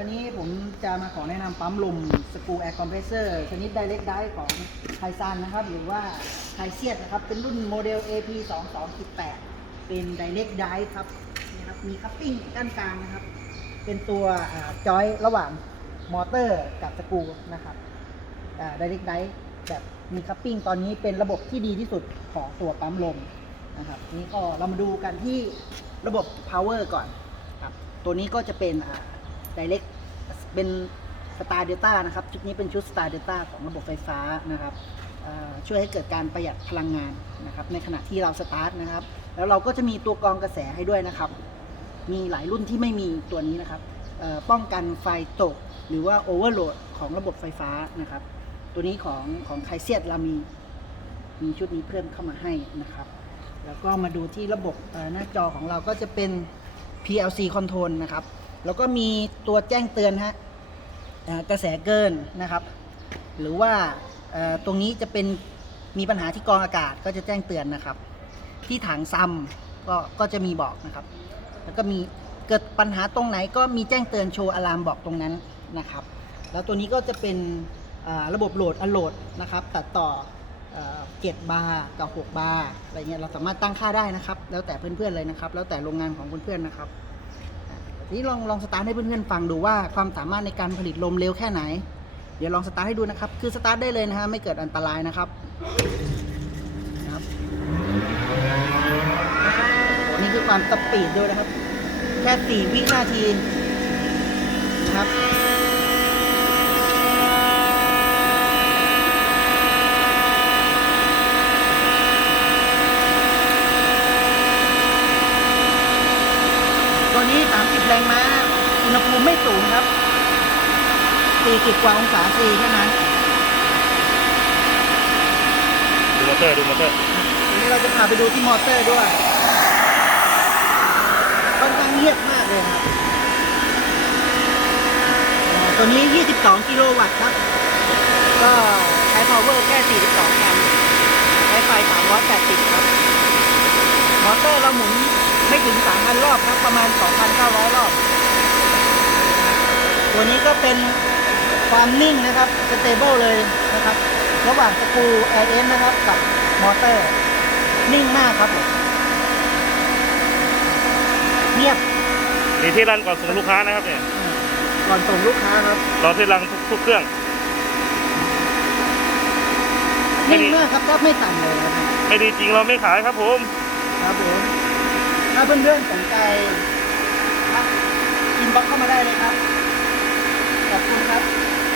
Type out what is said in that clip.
วันนี้ผมจะมาขอแนะนำปั๊มลมสกูแอร์คอมเพรสเซอร์ชนิด Direct Drive ของไทซันนะครับ หรือว่าไทเซียนนะครับ เป็นรุ่นโมเดล AP 2 2 8เป็น Direct Drive ครับนี่ครับ มีคัพปิ้งด้านกลางนะครับ เป็นตัวจอยระหว่างมอเตอร์กับสกรูนะครับอ่า Direct Drive แบบมีคัพปิ้งตอนนี้เป็นระบบที่ดีที่สุดของตัวปั๊มลมนะครับนี่ก็เรามาดูกันที่ระบบ power ก่อนครับตัวนี้ก็จะเป็นอ่า Direct เป็น Star Delta นะครับ ชุดนี้เป็นชุด Star Delta ของระบบไฟฟ้านะครับช่วยให้เกิดการประหยัดพลังงานนะครับ ในขณะที่เราสตาร์ทนะครับ แล้วเราก็จะมีตัวกรองกระแสให้ด้วยนะครับ มีหลายรุ่นที่ไม่มีตัวนี้นะครับป้องกันไฟตกหรือว่าโอเวอร์โหลดของระบบไฟฟ้านะครับ ตัวนี้ของของไคเซียดเรามีมีชุดนี้เพิ่มเข้ามาให้นะครับ แล้วก็มาดูที่ระบบหน้าจอของเราก็จะเป็น PLC Control นะครับ แล้วก็มีตัวแจ้งเตือนฮะกระแสเกินนะครับ หรือว่าตรงนี้จะเป็นมีปัญหาที่กรองอากาศก็จะแจ้งเตือนนะครับ ที่ถังซัมก็ก็จะมีบอกนะครับ แล้วก็มีเกิดปัญหาตรงไหนก็มีแจ้งเตือนโชว์อะลามบอกตรงนั้นนะครับ แล้วตัวนี้ก็จะเป็นระบบโหลดอันโหลดนะครับ ตัดต่อเจ็ดบาร์กับ6บาร์อะไรเงี้ยเราสามารถตั้งค่าได้นะครับ แล้วแต่เพื่อนๆเลยนะครับ แล้วแต่โรงงานของเพื่อนๆนะครับ นี้ลองลองสตาร์ทให้เพื่อนๆฟังดูว่าความสามารถในการผลิตลมเร็วแค่ไหน เดี๋ยวลองสตาร์ทให้ดูนะครับ คือสตาร์ทได้เลยนะฮะไม่เกิดอันตรายนะครับนะครับ นี่คือความสปีดด้วยนะครับ แค่สี่วินาทีนะครับ ตัวนี้ 30 แรงม้าอุณหภูมิไม่สูงครับ40กว่าองศาเซแค่นั้นดูมอเตอร์ดูมอเตอร์ทีนี้เราจะพาไปดูที่มอเตอร์ด้วยค่อนข้างเงียบมากเลยครับอ่าตัวนี้ 22 กิโลวัตต์ครับ ก็ใช้ power แค่ 42แอมป์ใช้ไฟ 380 ครับ มอเตอร์เราหมุน ไม่ถึง 3,000 รอบครับ ประมาณ 2,900 รอบ ตัวนี้ก็เป็นความนิ่งนะครับ stable เลยนะครับ ระหว่างสกรู AS นะครับ กับมอเตอร์ นิ่งมากครับผมเงียบมีที่รันก่อนส่งลูกค้านะครับเนี่ยก่อนส่งลูกค้าครับรอที่รันทุกทุกเครื่องไม่นิ่งดีมากครับถ้าไม่ต่ำเลยครับไม่ดีจริงเราไม่ขายครับผม ครับผม ถ้าเพื่อนๆสนใจทักอินบ็อกเข้ามาได้เลยครับ ขอบคุณครับ